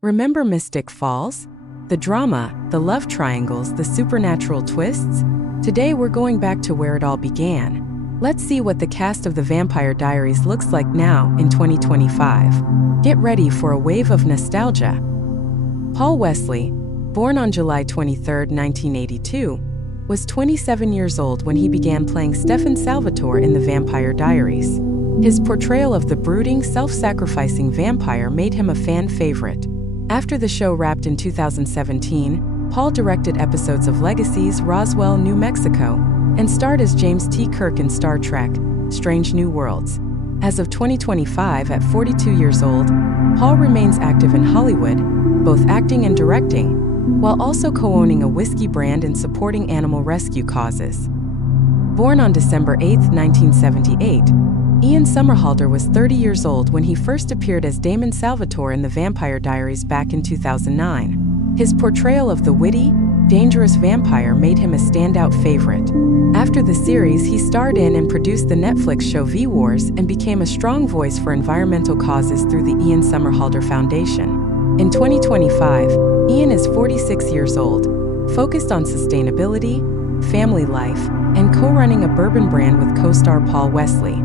Remember Mystic Falls? The drama, the love triangles, the supernatural twists? Today we're going back to where it all began. Let's see what the cast of the Vampire Diaries looks like now in 2025. Get ready for a wave of nostalgia. Paul Wesley, born on July 23, 1982, was 27 years old when he began playing Stefan Salvatore in the Vampire Diaries. His portrayal of the brooding, self-sacrificing vampire made him a fan favorite. After the show wrapped in 2017, Paul directed episodes of Legacies, Roswell, New Mexico, and starred as James T. Kirk in Star Trek: Strange New Worlds. As of 2025, at 42 years old, Paul remains active in Hollywood, both acting and directing, while also co-owning a whiskey brand and supporting animal rescue causes. Born on December 8, 1978, Ian Somerhalder was 30 years old when he first appeared as Damon Salvatore in the Vampire Diaries back in 2009. His portrayal of the witty, dangerous vampire made him a standout favorite. After the series, he starred in and produced the Netflix show V-Wars and became a strong voice for environmental causes through the Ian Somerhalder Foundation. In 2025, Ian is 46 years old, focused on sustainability, family life, and co-running a bourbon brand with co-star Paul Wesley.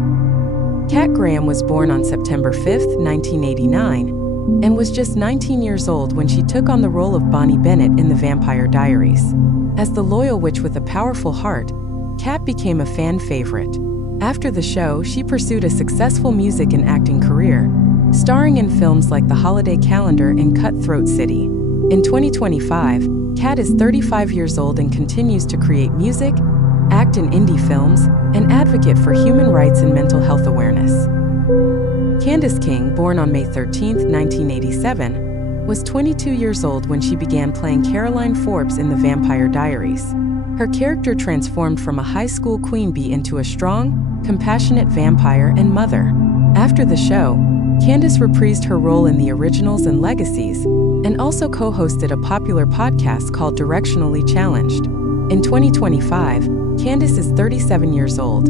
Kat Graham was born on September 5, 1989, and was just 19 years old when she took on the role of Bonnie Bennett in the Vampire Diaries. As the loyal witch with a powerful heart, Kat became a fan favorite. After the show, she pursued a successful music and acting career, starring in films like The Holiday Calendar and Cutthroat City. In 2025, Kat is 35 years old and continues to create music, act in indie films, and advocate for human rights and mental health awareness. Candice King, born on May 13, 1987, was 22 years old when she began playing Caroline Forbes in the Vampire Diaries. Her character transformed from a high school queen bee into a strong, compassionate vampire and mother. After the show, Candice reprised her role in the originals and Legacies, and also co-hosted a popular podcast called Directionally Challenged. In 2025, Candice is 37 years old,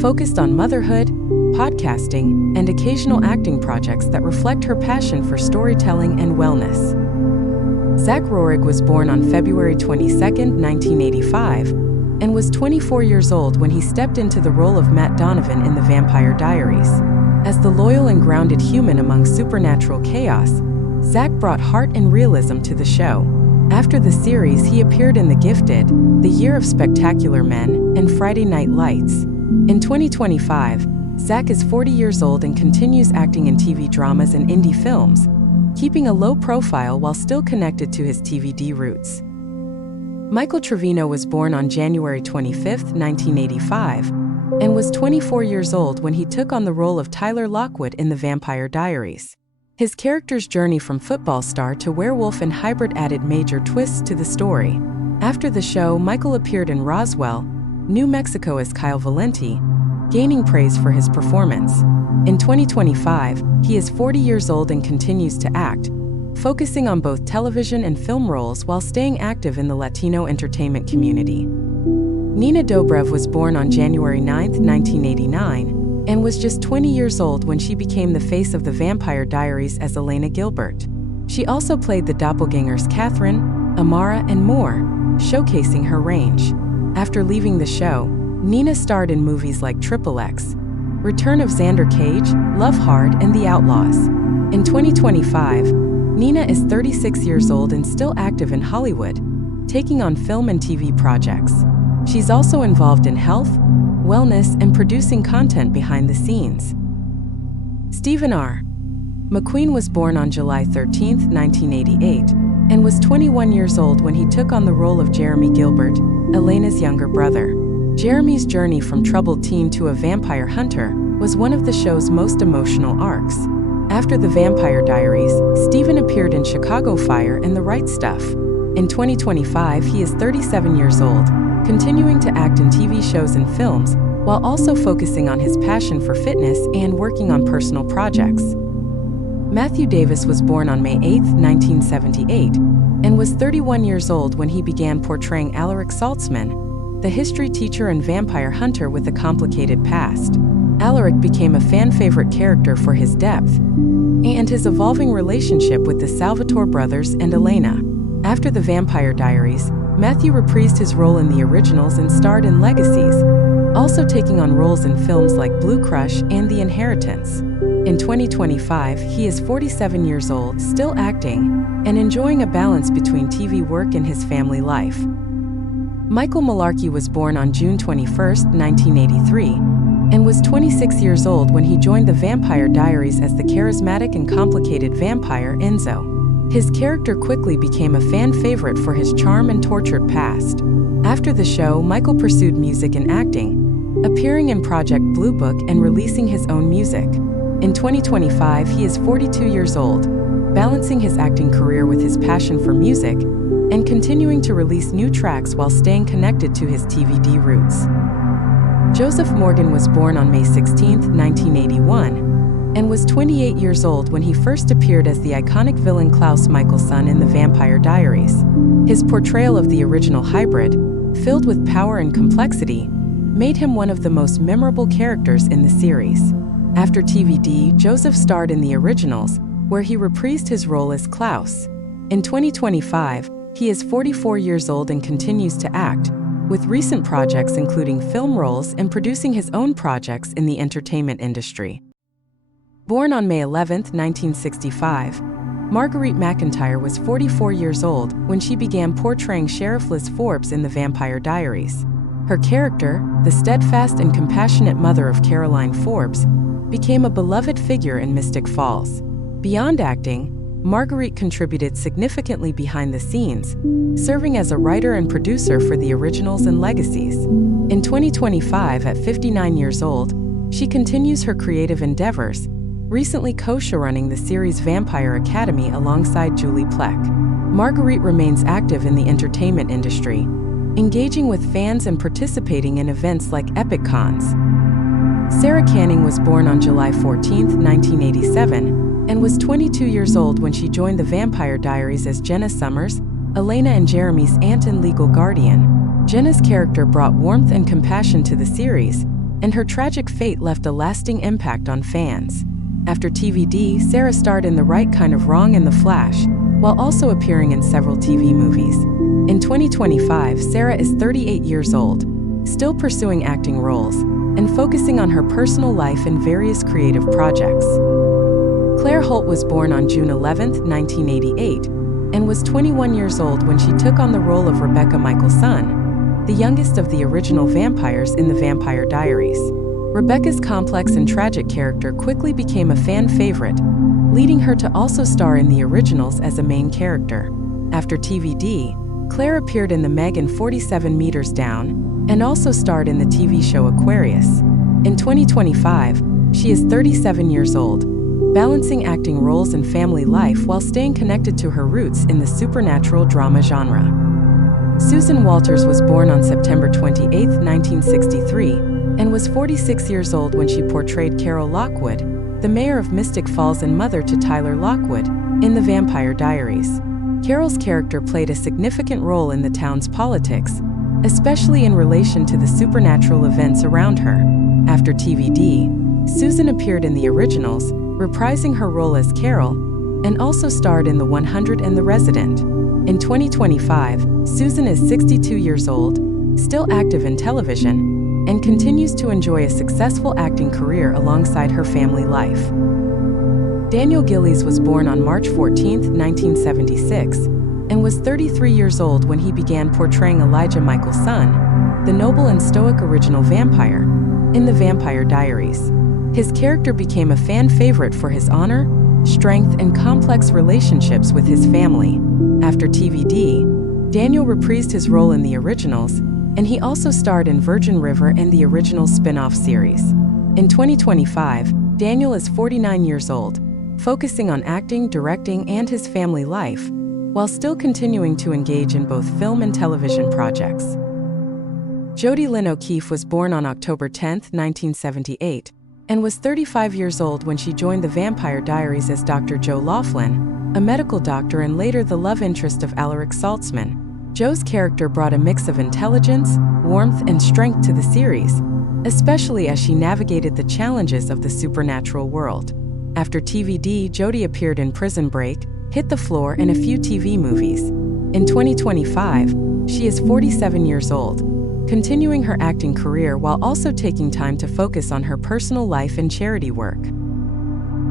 focused on motherhood, podcasting, and occasional acting projects that reflect her passion for storytelling and wellness. Zach Roerig was born on February 22, 1985, and was 24 years old when he stepped into the role of Matt Donovan in the Vampire Diaries. As the loyal and grounded human among supernatural chaos, Zach brought heart and realism to the show. After the series, he appeared in The Gifted, The Year of Spectacular Men, and Friday Night Lights. In 2025, Zach is 40 years old and continues acting in TV dramas and indie films, keeping a low profile while still connected to his TVD roots. Michael Trevino was born on January 25, 1985, and was 24 years old when he took on the role of Tyler Lockwood in The Vampire Diaries. His character's journey from football star to werewolf and hybrid added major twists to the story. After the show, Michael appeared in Roswell, New Mexico as Kyle Valenti, gaining praise for his performance. In 2025, he is 40 years old and continues to act, focusing on both television and film roles while staying active in the Latino entertainment community. Nina Dobrev was born on January 9, 1989, and was just 20 years old when she became the face of the Vampire Diaries as Elena Gilbert. She also played the doppelgangers Catherine, Amara, and more, showcasing her range. After leaving the show, Nina starred in movies like Triple X, Return of Xander Cage, Love Hard, and The Outlaws. In 2025, Nina is 36 years old and still active in Hollywood, taking on film and TV projects. She's also involved in health, wellness, and producing content behind the scenes. Stephen R. McQueen was born on July 13, 1988, and was 21 years old when he took on the role of Jeremy Gilbert, Elena's younger brother. Jeremy's journey from troubled teen to a vampire hunter was one of the show's most emotional arcs. After the Vampire Diaries, Stephen appeared in Chicago Fire and The Right Stuff. In 2025, he is 37 years old, continuing to act in TV shows and films, while also focusing on his passion for fitness and working on personal projects. Matthew Davis was born on May 8, 1978, and was 31 years old when he began portraying Alaric Saltzman, the history teacher and vampire hunter with a complicated past. Alaric became a fan-favorite character for his depth and his evolving relationship with the Salvatore brothers and Elena. After The Vampire Diaries, Matthew reprised his role in the originals and starred in Legacies, also taking on roles in films like Blue Crush and The Inheritance. In 2025, he is 47 years old, still acting, and enjoying a balance between TV work and his family life. Michael Malarkey was born on June 21, 1983, and was 26 years old when he joined The Vampire Diaries as the charismatic and complicated vampire Enzo. His character quickly became a fan favorite for his charm and tortured past. After the show, Michael pursued music and acting, appearing in Project Blue Book and releasing his own music. In 2025, he is 42 years old, balancing his acting career with his passion for music and continuing to release new tracks while staying connected to his TVD roots. Joseph Morgan was born on May 16, 1981, and was 28 years old when he first appeared as the iconic villain Klaus Michelson in The Vampire Diaries. His portrayal of the original hybrid, filled with power and complexity, made him one of the most memorable characters in the series. After TVD, Joseph starred in the originals, where he reprised his role as Klaus. In 2025, he is 44 years old and continues to act, with recent projects including film roles and producing his own projects in the entertainment industry. Born on May 11, 1965, Marguerite MacIntyre was 44 years old when she began portraying Sheriff Liz Forbes in The Vampire Diaries. Her character, the steadfast and compassionate mother of Caroline Forbes, became a beloved figure in Mystic Falls. Beyond acting, Marguerite contributed significantly behind the scenes, serving as a writer and producer for the originals and Legacies. In 2025, at 59 years old, she continues her creative endeavors, recently co-showrunning the series Vampire Academy alongside Julie Plec. Marguerite remains active in the entertainment industry, engaging with fans and participating in events like Epic Cons. Sara Canning was born on July 14, 1987, and was 22 years old when she joined The Vampire Diaries as Jenna Summers, Elena and Jeremy's aunt and legal guardian. Jenna's character brought warmth and compassion to the series, and her tragic fate left a lasting impact on fans. After TVD, Sara starred in The Right Kind of Wrong and The Flash, while also appearing in several TV movies. In 2025, Sara is 38 years old, still pursuing acting roles, and focusing on her personal life and various creative projects. Claire Holt was born on June 11, 1988, and was 21 years old when she took on the role of Rebecca Michelson, the youngest of the original vampires in The Vampire Diaries. Rebecca's complex and tragic character quickly became a fan favorite, leading her to also star in the originals as a main character. After TVD, Claire appeared in The Meg and 47 Meters Down, and also starred in the TV show Aquarius. In 2025, she is 37 years old, balancing acting roles and family life while staying connected to her roots in the supernatural drama genre. Susan Walters was born on September 28, 1963, and was 46 years old when she portrayed Carol Lockwood, the mayor of Mystic Falls and mother to Tyler Lockwood, in The Vampire Diaries. Carol's character played a significant role in the town's politics, especially in relation to the supernatural events around her. After TVD, Susan appeared in the originals, reprising her role as Carol, and also starred in The 100 and The Resident. In 2025, Susan is 62 years old, still active in television, and continues to enjoy a successful acting career alongside her family life. Daniel Gillies was born on March 14, 1976, and was 33 years old when he began portraying Elijah Michael's son, the noble and stoic original vampire, in The Vampire Diaries. His character became a fan favorite for his honor, strength, and complex relationships with his family. After TVD, Daniel reprised his role in the originals, and he also starred in Virgin River and the original spin-off series. In 2025, Daniel is 49 years old, focusing on acting, directing, and his family life, while still continuing to engage in both film and television projects. Jodi Lyn O'Keefe was born on October 10, 1978, and was 35 years old when she joined The Vampire Diaries as Dr. Joe Laughlin, a medical doctor and later the love interest of Alaric Saltzman. Jo's character brought a mix of intelligence, warmth, and strength to the series, especially as she navigated the challenges of the supernatural world. After TVD, Jodi appeared in Prison Break, Hit the Floor, and a few TV movies. In 2025, she is 47 years old, continuing her acting career while also taking time to focus on her personal life and charity work.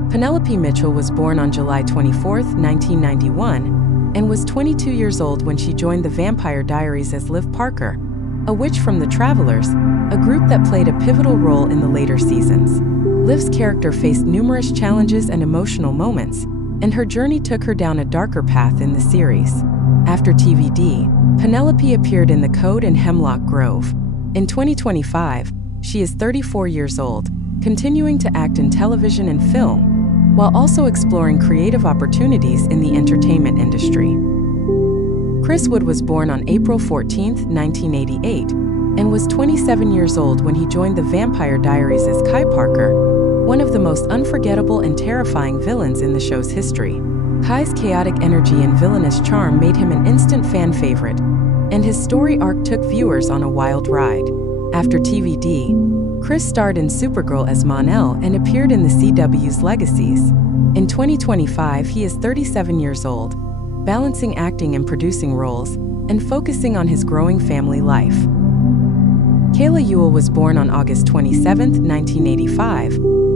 Penelope Mitchell was born on July 24, 1991, and was 22 years old when she joined the Vampire Diaries as Liv Parker, a witch from The Travelers, a group that played a pivotal role in the later seasons. Liv's character faced numerous challenges and emotional moments, and her journey took her down a darker path in the series. After TVD, Penelope appeared in The Code and Hemlock Grove. In 2025, she is 34 years old, continuing to act in television and film, while also exploring creative opportunities in the entertainment industry. Chris Wood was born on April 14, 1988, and was 27 years old when he joined the Vampire Diaries as Kai Parker, one of the most unforgettable and terrifying villains in the show's history. Kai's chaotic energy and villainous charm made him an instant fan favorite, and his story arc took viewers on a wild ride. After TVD, Chris starred in Supergirl as Mon-El and appeared in the CW's Legacies. In 2025, he is 37 years old, balancing acting and producing roles, and focusing on his growing family life. Kayla Ewell was born on August 27, 1985,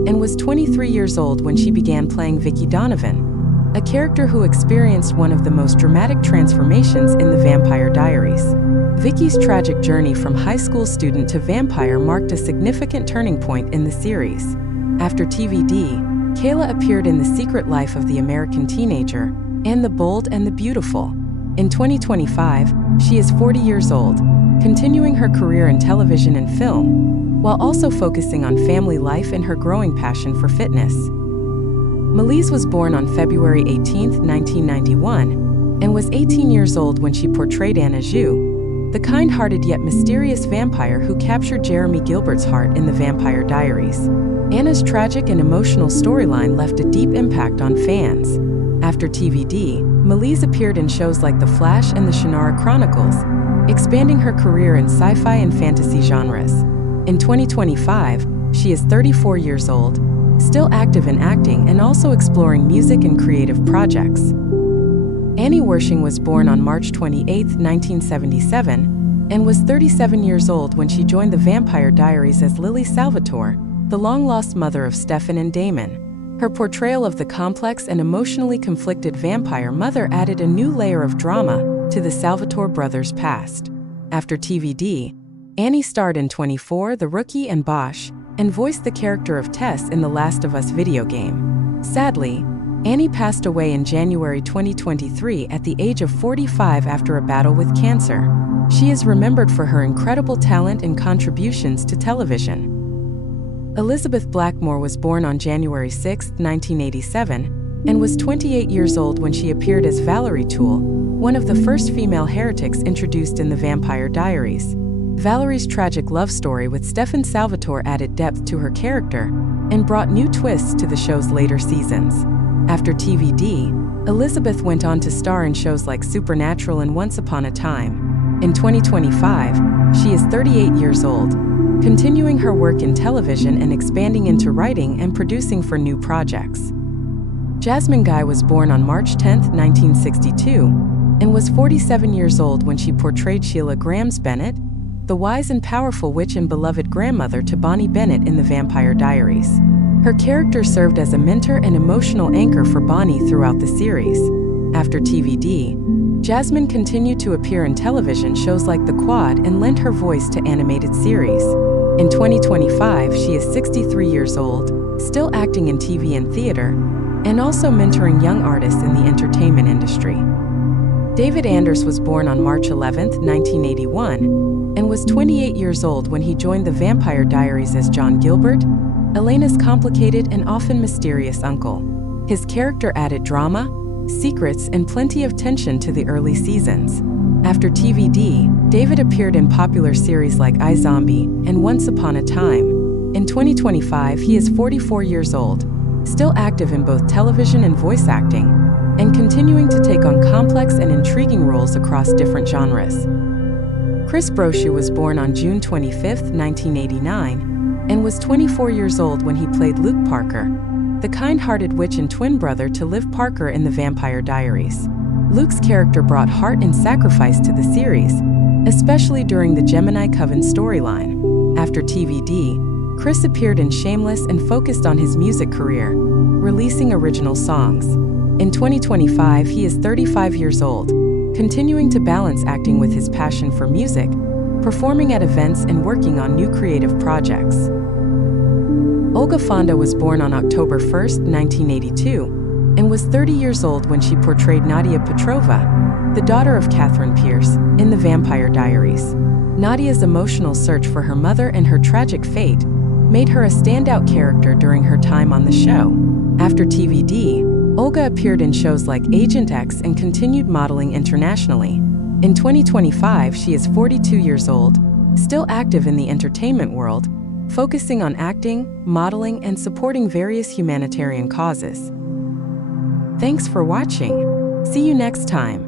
and was 23 years old when she began playing Vicky Donovan, a character who experienced one of the most dramatic transformations in the Vampire Diaries. Vicky's tragic journey from high school student to vampire marked a significant turning point in the series. After TVD, Kayla appeared in The Secret Life of the American Teenager and The Bold and the Beautiful. In 2025, she is 40 years old, continuing her career in television and film, while also focusing on family life and her growing passion for fitness. Melise was born on February 18, 1991, and was 18 years old when she portrayed Anna Zhu, the kind-hearted yet mysterious vampire who captured Jeremy Gilbert's heart in the Vampire Diaries. Anna's tragic and emotional storyline left a deep impact on fans. After TVD, Melise appeared in shows like The Flash and The Shannara Chronicles, expanding her career in sci-fi and fantasy genres. In 2025, she is 34 years old, still active in acting and also exploring music and creative projects. Annie Wersching was born on March 28, 1977, and was 37 years old when she joined the Vampire Diaries as Lily Salvatore, the long-lost mother of Stefan and Damon. Her portrayal of the complex and emotionally conflicted vampire mother added a new layer of drama to the Salvatore brothers' past. After TVD, Annie starred in 24, The Rookie, and Bosch, and voiced the character of Tess in the Last of Us video game. Sadly, Annie passed away in January 2023 at the age of 45 after a battle with cancer. She is remembered for her incredible talent and contributions to television. Elizabeth Blackmore was born on January 6, 1987, and was 28 years old when she appeared as Valerie Toole, one of the first female heretics introduced in the Vampire Diaries. Valerie's tragic love story with Stefan Salvatore added depth to her character and brought new twists to the show's later seasons. After TVD, Elizabeth went on to star in shows like Supernatural and Once Upon a Time. In 2025, she is 38 years old, continuing her work in television and expanding into writing and producing for new projects. Jasmine Guy was born on March 10, 1962, and was 47 years old when she portrayed Sheila Grams-Bennett, the wise and powerful witch and beloved grandmother to Bonnie Bennett in the Vampire Diaries. Her character served as a mentor and emotional anchor for Bonnie throughout the series. After TVD, Jasmine continued to appear in television shows like The Quad and lent her voice to animated series. In 2025, she is 63 years old, still acting in TV and theater, and also mentoring young artists in the entertainment industry. David Anders was born on March 11, 1981, and was 28 years old when he joined the Vampire Diaries as John Gilbert, Elena's complicated and often mysterious uncle. His character added drama, secrets, and plenty of tension to the early seasons. After TVD, David appeared in popular series like iZombie and Once Upon a Time. In 2025, he is 44 years old, still active in both television and voice acting, and continuing to take on complex and intriguing roles across different genres. Chris Brochu was born on June 25, 1989, and was 24 years old when he played Luke Parker, the kind-hearted witch and twin brother to Liv Parker in The Vampire Diaries. Luke's character brought heart and sacrifice to the series, especially during the Gemini Coven storyline. After TVD, Chris appeared in Shameless and focused on his music career, releasing original songs. In 2025, he is 35 years old, continuing to balance acting with his passion for music, performing at events and working on new creative projects. Olga Fonda was born on October 1, 1982, and was 30 years old when she portrayed Nadia Petrova, the daughter of Catherine Pierce, in The Vampire Diaries. Nadia's emotional search for her mother and her tragic fate made her a standout character during her time on the show. After TVD, Olga appeared in shows like Agent X and continued modeling internationally. In 2025, she is 42 years old, still active in the entertainment world, focusing on acting, modeling, and supporting various humanitarian causes. Thanks for watching. See you next time.